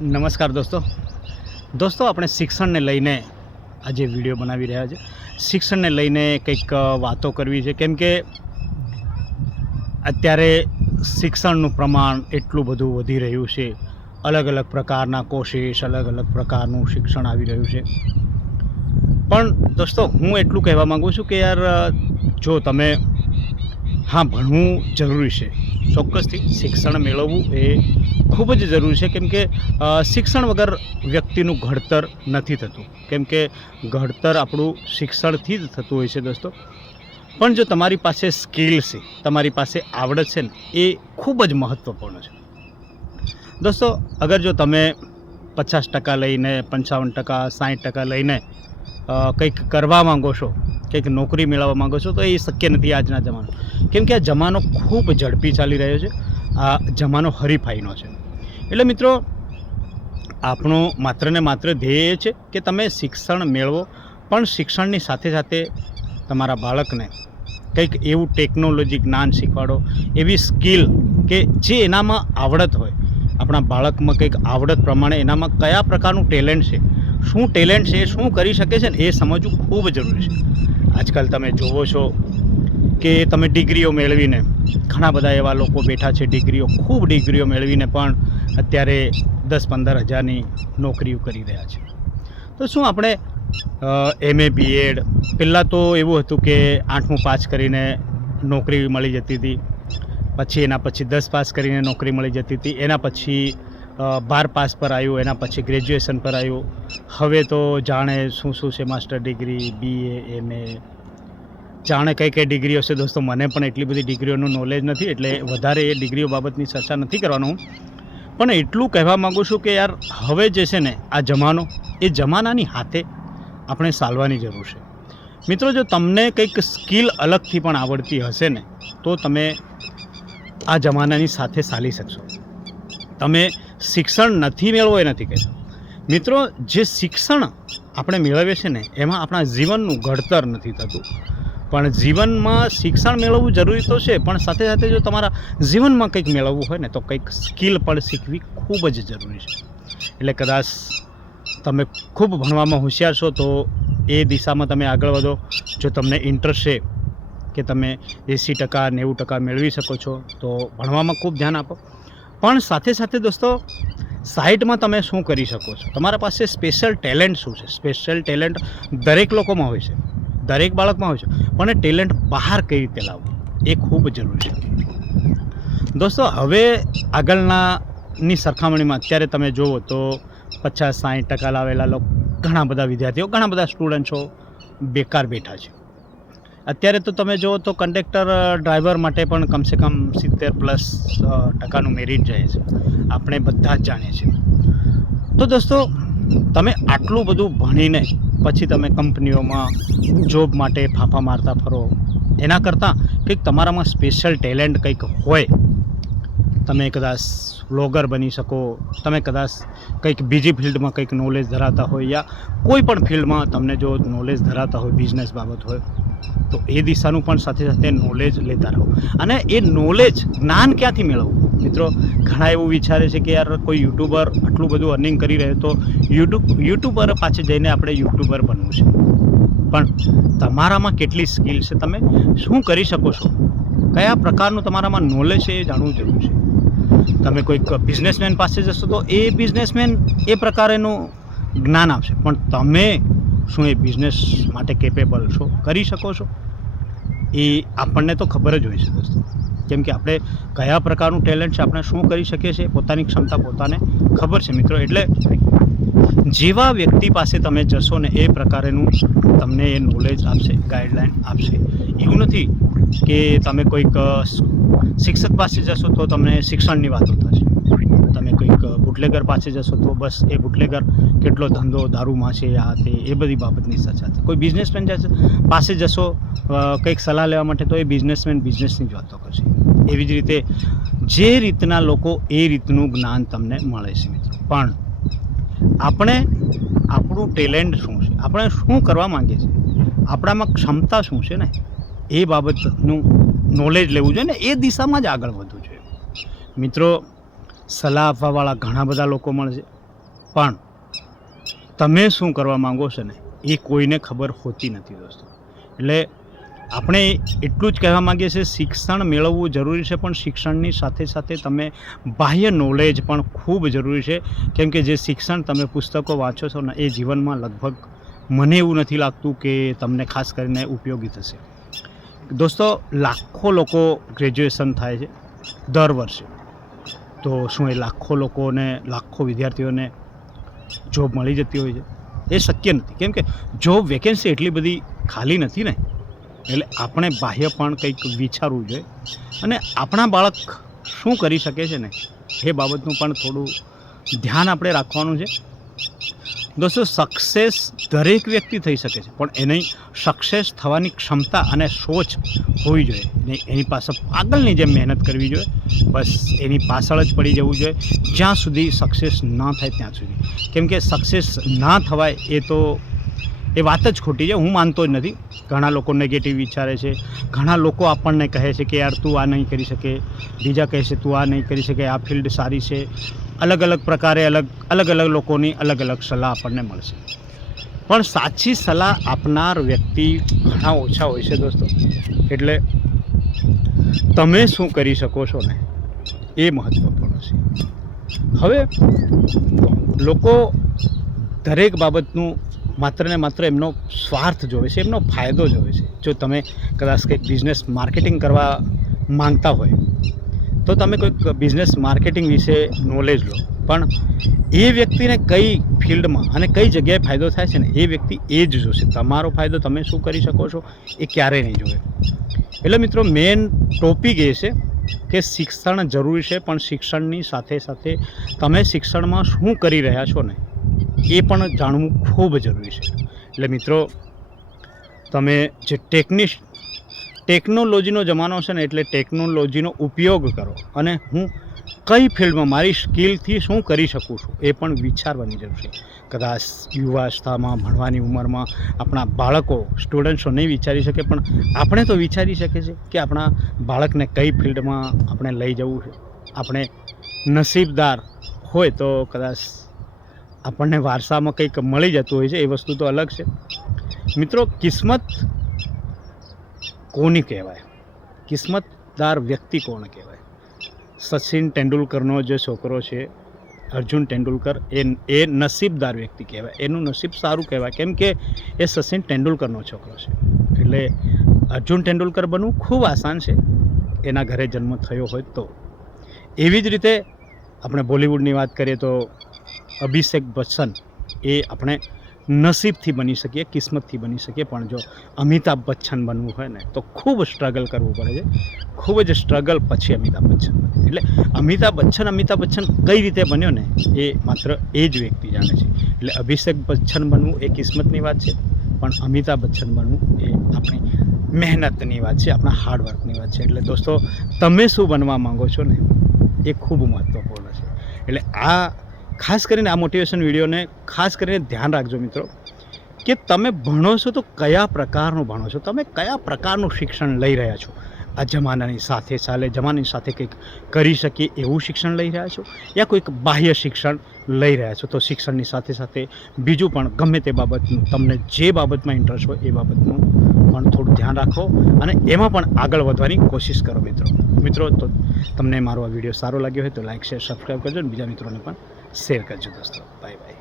નમસ્કાર દોસ્તો આપણે શિક્ષણને લઈને આજે વિડીયો બનાવી રહ્યા છે। શિક્ષણને લઈને કંઈક વાતો કરવી છે, કેમ કે અત્યારે શિક્ષણનું પ્રમાણ એટલું બધું વધી રહ્યું છે। અલગ અલગ પ્રકારના કોર્સિસ, અલગ અલગ પ્રકારનું શિક્ષણ આવી રહ્યું છે। પણ દોસ્તો હું એટલું કહેવા માગું છું કે યાર જો તમે ભણવું જરૂરી છે, ચોક્કસથી શિક્ષણ મેળવવું એ ખૂબ જ જરૂરી છે, કેમ કે શિક્ષણ વગર વ્યક્તિનું ઘડતર નથી થતું, કેમ કે ઘડતર આપણું શિક્ષણથી જ થતું હોય છે દોસ્તો। પણ જો તમારી પાસે સ્કિલ છે, તમારી પાસે આવડત છે ને, એ ખૂબ જ મહત્ત્વપૂર્ણ છે દોસ્તો। અગર જો તમે 50% લઈને 55%, 60% લઈને કંઈક કરવા માંગો છો, કંઈક નોકરી મેળવવા માંગો છો, તો એ શક્ય નથી આજના જમાનો, કેમ કે આ જમાનો ખૂબ ઝડપી ચાલી રહ્યો છે। આ જમાનો હરીફાઈનો છે। એટલે મિત્રો આપણો માત્ર ને માત્ર ધ્યેય એ છે કે તમે શિક્ષણ મેળવો, પણ શિક્ષણની સાથે સાથે તમારા બાળકને કંઈક એવું ટેકનોલોજી જ્ઞાન શીખવાડો, એવી સ્કિલ કે જે એનામાં આવડત હોય, આપણા બાળકમાં કંઈક આવડત પ્રમાણે એનામાં કયા પ્રકારનું ટેલેન્ટ છે, શું ટેલેન્ટ છે, શું કરી શકે છે ને, એ સમજવું ખૂબ જરૂરી છે। આજકાલ તમે જોવો છો કે તમે ડિગ્રીઓ મેળવીને, ઘણા બધા એવા લોકો બેઠા છે ખૂબ ડિગ્રીઓ મેળવીને પણ અત્યારે 10-15 હજારની નોકરીઓ કરી રહ્યા છે। તો શું આપણે MA BEd પહેલાં તો એવું હતું કે 8મું પાસ કરીને નોકરી મળી જતી હતી, પછી એના પછી 10 પાસ કરીને નોકરી મળી જતી હતી, એના પછી 12 પાસ પર આવ્યું, એના પછી ગ્રેજ્યુએશન પર આવ્યું। હવે તો જાણે શું છે માસ્ટર ડિગ્રી, BA MA, જાણે કઈ ડિગ્રીઓ છે દોસ્તો। મને પણ એટલી બધી ડિગ્રીઓનું નોલેજ નથી, એટલે વધારે એ ડિગ્રીઓ બાબતની ચર્ચા નથી કરવાનો હું, પણ એટલું કહેવા માગું છું કે યાર હવે જે છે ને આ જમાનો, એ જમાનાની હાથે આપણે ચાલવાની જરૂર છે મિત્રો। જો તમને કંઈક સ્કિલ અલગથી પણ આવડતી હશે ને, તો તમે આ જમાનાની સાથે ચાલી શકશો। તમે શિક્ષણ નથી મેળવો એ નથી કહેતો મિત્રો, જે શિક્ષણ આપણે મેળવીએ છીએ ને, એમાં આપણા જીવનનું ઘડતર નથી થતું, પણ જીવનમાં શિક્ષણ મેળવવું જરૂરી તો છે, પણ સાથે સાથે જો તમારા જીવનમાં કંઈક મેળવવું હોય ને, તો કંઈક સ્કિલ પણ શીખવી ખૂબ જ જરૂરી છે। એટલે કદાચ તમે ખૂબ ભણવામાં હોશિયાર છો તો એ દિશામાં તમે આગળ વધો। જો તમને ઇન્ટરેસ્ટ છે કે તમે 80% 90% મેળવી શકો છો, તો ભણવામાં ખૂબ ધ્યાન આપો। પણ સાથે સાથે દોસ્તો સાઇડમાં તમે શું કરી શકો છો, તમારા પાસે સ્પેશિયલ ટેલેન્ટ શું છે? સ્પેશિયલ ટેલેન્ટ દરેક લોકોમાં હોય છે, દરેક બાળકમાં હોય છે, પણ એ ટેલેન્ટ બહાર કઈ રીતે લાવવું એ ખૂબ જરૂરી છે દોસ્તો। હવે આગળની સરખામણીમાં અત્યારે તમે જુઓ તો 50-60% લાવેલા લોકો, ઘણા બધા વિદ્યાર્થીઓ, ઘણા બધા સ્ટુડન્ટ્સો બેકાર બેઠા છે। અત્યારે તો તમે જુઓ તો કંડક્ટર, ડ્રાઈવર માટે પણ કમસે કમ 70+ મેરિટ જાય છે, આપણે બધા જ જાણીએ છીએ। તો દોસ્તો તમે આટલું બધું ભણીને પછી તમે કંપનીઓમાં જોબ માટે ફાંફા મારતા ફરો, એના કરતાં કંઈક તમારામાં સ્પેશિયલ ટેલેન્ટ કંઈક હોય, તમે કદાચ વ્લોગર બની શકો, તમે કદાચ કંઈક બીજી ફિલ્ડમાં કંઈક નોલેજ ધરાવતા હોય, યા કોઈ પણ ફિલ્ડમાં તમને જો નોલેજ ધરાવતા હોય, બિઝનેસ બાબત હોય, તો એ દિશાનું પણ સાથે સાથે નોલેજ લેતા રહો। અને એ નોલેજ, જ્ઞાન ક્યાંથી મેળવવું મિત્રો? ઘણા એવું વિચારે છે કે યાર કોઈ યુટ્યુબર આટલું બધું અર્નિંગ કરી રહ્યો, તો યુટ્યુબર પાછળ જઈને આપણે યુટ્યુબર બનવું છે, પણ તમારામાં કેટલી સ્કિલ છે, તમે શું કરી શકો છો, કયા પ્રકારનું તમારામાં નોલેજ છે, એ જાણવું જરૂરી છે। તમે કોઈક બિઝનેસમેન પાસે જશો તો એ બિઝનેસમેન એ પ્રકારેનું જ્ઞાન આપશે, પણ તમે શું એ બિઝનેસ માટે કેપેબલ છો, કરી શકો છો, એ આપણને તો ખબર જ હોય છે દોસ્તો, કેમ કે આપણે કયા પ્રકારનું ટેલેન્ટ છે, આપણે શું કરી શકીએ છીએ, પોતાની ક્ષમતા પોતાને ખબર છે મિત્રો। એટલે જેવા વ્યક્તિ પાસે તમે જશો ને, એ પ્રકારેનું તમને એ નોલેજ આપશે, ગાઈડલાઈન આપશે। એવું નથી કે તમે કોઈક શિક્ષક પાસે જશો તો તમને શિક્ષણની વાતો થશે, તમે કોઈક બુટલેગર પાસે જશો તો બસ એ બુટલેગર કેટલો ધંધો દારૂમાં છે, આ તે એ બધી બાબતની ચર્ચા થશે। કોઈ બિઝનેસમેન પાસે જશો કંઈક સલાહ લેવા માટે, તો એ બિઝનેસમેન બિઝનેસની જ વાતો કરશે। એવી જ રીતે જે રીતના લોકો, એ રીતનું જ્ઞાન તમને મળે છે મિત્રો। પણ આપણે આપણું ટેલેન્ટ શું છે, આપણે શું કરવા માંગીએ છીએ, આપણામાં ક્ષમતા શું છે ને, એ બાબતનું નોલેજ લેવું જોઈએ ને, એ દિશામાં જ આગળ વધવું જોઈએ મિત્રો। સલાહ આપવાવાળા ઘણા બધા લોકો મળે છે, પણ તમે શું કરવા માંગો છો ને એ કોઈને ખબર હોતી નથી દોસ્તો. એટલે આપણે એટલું જ કહેવા માંગીએ છીએ, શિક્ષણ મેળવવું જરૂરી છે, પણ શિક્ષણની સાથે સાથે તમે બાહ્ય નોલેજ પણ ખૂબ જરૂરી છે. કેમ કે જે શિક્ષણ તમે પુસ્તકો વાંચો છો ને એ જીવનમાં લગભગ મને એવું નથી લાગતું કે તમને ખાસ કરીને ઉપયોગી થશે. દોસ્તો, લાખો લોકો ગ્રેજ્યુએશન થાય છે દર વર્ષે, તો શું એ લાખો લોકોને, લાખો વિદ્યાર્થીઓને જોબ મળી જતી હોય છે? એ શક્ય નથી. કેમ કે જોબ વેકેન્સી એટલી બધી ખાલી નથી ને. એટલે આપણે બાહ્ય પણ કંઈક વિચારવું જોઈએ, અને આપણા બાળક શું કરી શકે છે ને એ બાબતનું પણ થોડું ધ્યાન આપણે રાખવાનું છે. દોસ્તો, સક્સેસ દરેક વ્યક્તિ થઈ શકે છે, પણ એની સક્સેસ થવાની ક્ષમતા અને સોચ હોવી જોઈએ. એની પાછળ પાગલની જેમ મહેનત કરવી જોઈએ. બસ એની પાછળ જ પડી જવું જોઈએ જ્યાં સુધી સક્સેસ ના થાય ત્યાં સુધી. કેમ કે સક્સેસ ના થવાય એ વાત જ ખોટી છે. હું માનતો જ નથી. ઘણા લોકો નેગેટિવ વિચારે છે. ઘણા લોકો આપણને કહે છે કે યાર તું આ નહીં કરી શકે, બીજા કહે છે તું આ નહીં કરી શકે, આ ફિલ્ડ સારી છે. અલગ અલગ પ્રકારે અલગ અલગ લોકોની અલગ અલગ સલાહ આપણને મળશે, પણ સાચી સલાહ આપનાર વ્યક્તિ ઘણા ઓછા હોય છે દોસ્તો. એટલે તમે શું કરી શકો છો ને એ મહત્ત્વપૂર્ણ છે. હવે લોકો દરેક બાબતનું માત્ર ને માત્ર એમનો સ્વાર્થ જોવે છે, એમનો ફાયદો જોવે છે. જો તમે કદાચ કંઈક બિઝનેસ માર્કેટિંગ કરવા માંગતા હોય તો તમે કોઈક બિઝનેસ માર્કેટિંગ વિશે નોલેજ લો, પણ એ વ્યક્તિને કઈ ફિલ્ડમાં અને કઈ જગ્યાએ ફાયદો થાય છે ને એ વ્યક્તિ એ જ જોશે. તમારો ફાયદો તમે શું કરી શકો છો એ ક્યારેય નહીં જોવે. એટલે મિત્રો, મેઇન ટોપિક એ છે કે શિક્ષણ જરૂરી છે, પણ શિક્ષણની સાથે સાથે તમે શિક્ષણમાં શું કરી રહ્યા છો ને એ પણ જાણવું ખૂબ જરૂરી છે. એટલે મિત્રો, તમે જે ટેકનોલોજીનો જમાનો છે ને, એટલે ટેકનોલોજીનો ઉપયોગ કરો, અને હું કઈ ફિલ્ડમાં મારી સ્કિલથી શું કરી શકું છું એ પણ વિચારવાની જરૂર છે. કદાચ યુવાવસ્થામાં, ભણવાની ઉંમરમાં આપણા બાળકો, સ્ટુડન્ટ્સો નહીં વિચારી શકે, પણ આપણે તો વિચારી શકીએ છીએ કે આપણા બાળકને કઈ ફિલ્ડમાં આપણે લઈ જવું છે. આપણે નસીબદાર હોય તો કદાચ આપણને વારસામાં કંઈક મળી જતું હોય છે, એ વસ્તુ તો અલગ છે. મિત્રો, કિસ્મત કોની કહેવાય? કિસ્મતદાર વ્યક્તિ કોણ કહેવાય? સચિન તેંડુલકરનો જે છોકરો છે અર્જુન તેંડુલકર, એ નસીબદાર વ્યક્તિ કહેવાય. એનું નસીબ સારું કહેવાય, કેમ કે એ સચિન તેંડુલકરનો છોકરો છે. એટલે અર્જુન તેંડુલકર બનવું ખૂબ આસાન છે, એના ઘરે જન્મ થયો હોય તો. એવી જ રીતે આપણે બોલિવૂડની વાત કરીએ તો અભિષેક બચ્ચન એ આપણે નસીબથી બની શકીએ, કિસ્મતથી બની શકીએ, પણ જો અમિતાભ બચ્ચન બનવું હોય ને તો ખૂબ સ્ટ્રગલ કરવું પડે છે. ખૂબ જ સ્ટ્રગલ પછી અમિતાભ બચ્ચન બને. એટલે અમિતાભ બચ્ચન કઈ રીતે બન્યો ને એ માત્ર એ જ વ્યક્તિ જાણે છે. એટલે અભિષેક બચ્ચન બનવું એ કિસ્મતની વાત છે, પણ અમિતાભ બચ્ચન બનવું એ આપણી મહેનતની વાત છે, આપણા હાર્ડવર્કની વાત છે. એટલે દોસ્તો, તમે શું બનવા માંગો છો ને એ ખૂબ મહત્ત્વપૂર્ણ છે. એટલે ખાસ કરીને આ મોટિવેશન વિડીયોને ખાસ કરીને ધ્યાન રાખજો મિત્રો, કે તમે ભણો છો તો કયા પ્રકારનું ભણો છો, તમે કયા પ્રકારનું શિક્ષણ લઈ રહ્યા છો. આ જમાનાની સાથે ચાલે, જમાનાની સાથે કંઈક કરી શકીએ એવું શિક્ષણ લઈ રહ્યા છો, યા કોઈક બાહ્ય શિક્ષણ લઈ રહ્યા છો. તો શિક્ષણની સાથે સાથે બીજું પણ ગમે તે બાબતનું, તમને જે બાબતમાં ઇન્ટરેસ્ટ હોય એ બાબતનું પણ થોડું ધ્યાન રાખો, અને એમાં પણ આગળ વધવાની કોશિશ કરો મિત્રો. તો તમને મારો આ વિડીયો સારો લાગ્યો હોય તો લાઈક, શેર, સબસ્ક્રાઈબ કરજો, અને બીજા મિત્રોને પણ શેર કરજો દોસ્તો. Bye bye.